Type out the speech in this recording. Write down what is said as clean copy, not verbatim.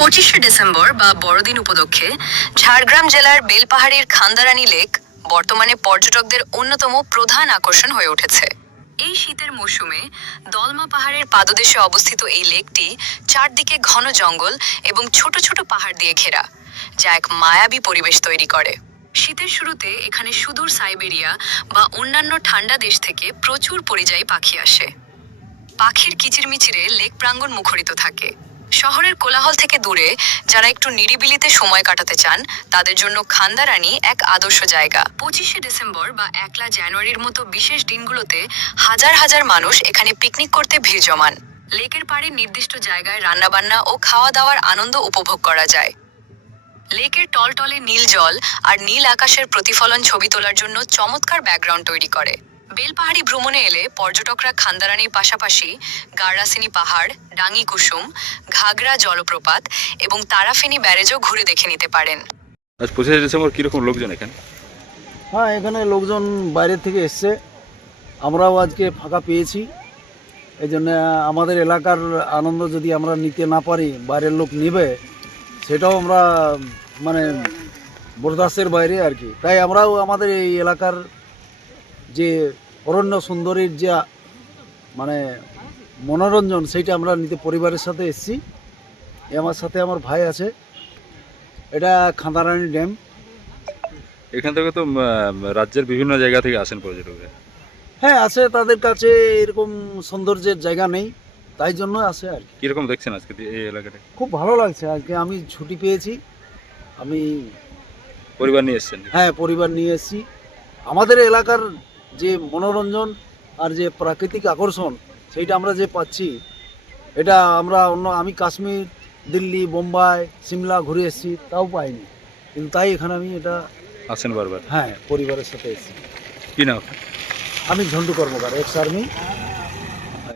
25শে December বা বড়দিন উপলক্ষে ঝাড়গ্রাম জেলার বেলপাহাড়ির খান্দারানী লেক বর্তমানে পর্যটকদের অন্যতম প্রধান আকর্ষণ হয়ে উঠেছে। এই শীতের মৌসুমে দলমা পাহাড়ের পাদদেশে অবস্থিত এই লেকটি চারদিকে ঘন জঙ্গল এবং ছোট ছোট পাহাড় দিয়ে ঘেরা, যা এক মায়াবী পরিবেশ তৈরি করে। শীতের শুরুতে এখানে সুদূর সাইবেরিয়া বা অন্যান্য ঠান্ডা দেশ থেকে প্রচুর পরিযায়ী পাখি আসে। পাখির কিচিরমিচিরে লেক প্রাঙ্গণ মুখরিত থাকে। শহরের কোলাহল থেকে দূরে যারা একটু নিরিবিলিতে সময় কাটাতে চান, তাদের জন্য খান্দারানী এক আদর্শ জায়গা। 25শে ডিসেম্বর বা 1লা জানুয়ারির মতো বিশেষ দিনগুলোতে হাজার হাজার মানুষ এখানে পিকনিক করতে ভিড় জমান। লেকের পাড়ে নির্দিষ্ট জায়গায় রান্নাবান্না ও খাওয়া দাওয়ার আনন্দ উপভোগ করা যায়। লেকের টলটলে নীল জল আর নীল আকাশের প্রতিফলন ছবি তোলার জন্য চমৎকার ব্যাকগ্রাউন্ড তৈরি করে। বেলপাহাড়ি ভ্রমণে এলে পর্যটকরা খান্দারানীর পাশাপাশি গার্ডাসিনী পাহাড়, ডাঙ্গি কুসুম, ঘাগরা জলপ্রপাত এবং তারাফেনী ব্যারেজও ঘুরে দেখে নিতে পারেন। আজ 25শে ডিসেম্বর কিরকম লোকজন এখানে? হ্যাঁ, এখানে লোকজন বাইরে থেকে এসছে, আমরাও আজকে ফাঁকা পেয়েছি। এই জন্য আমাদের এলাকার আনন্দ যদি আমরা নিতে না পারি, বাইরের লোক নেবে, সেটাও আমরা মানে বরদাস্তের বাইরে আর কি। তাই আমরাও আমাদের এই এলাকার যে অরণ্য সুন্দরীর যে মানে মনোরঞ্জন, সেইটা আমরা নিতে পরিবারের সাথে এসেছি। আমার সাথে আমার ভাই আছে। এটা খান্দারানী ড্যাম। এখান থেকে তো রাজ্যের বিভিন্ন জায়গা থেকে আসেন পর্যটকরা। হ্যাঁ, আছে, তাদের কাছে এরকম সৌন্দর্যের জায়গা নেই, তাই জন্য আসে আর কি। কিরকম দেখছেন আজকে এই এলাকাটা? খুব ভালো লাগছে। আজকে আমি ছুটি পেয়েছি, আমি পরিবার নিয়ে এসেছেন? হ্যাঁ, পরিবার নিয়ে এসেছি। আমাদের এলাকার যে মনোরঞ্জন আর যে প্রাকৃতিক আকর্ষণ, সেইটা আমরা যে পাচ্ছি, এটা আমরা আমি কাশ্মীর, দিল্লি, বোম্বাই, সিমলা ঘুরে এসেছি, তাও পাইনি। কিন্তু তাই এখানে আমি এটা আসেন বারবার? হ্যাঁ, পরিবারের সাথে এসেছি। কি নাম? আমি ঝন্টু কর্মকার, এক্স আর্মি।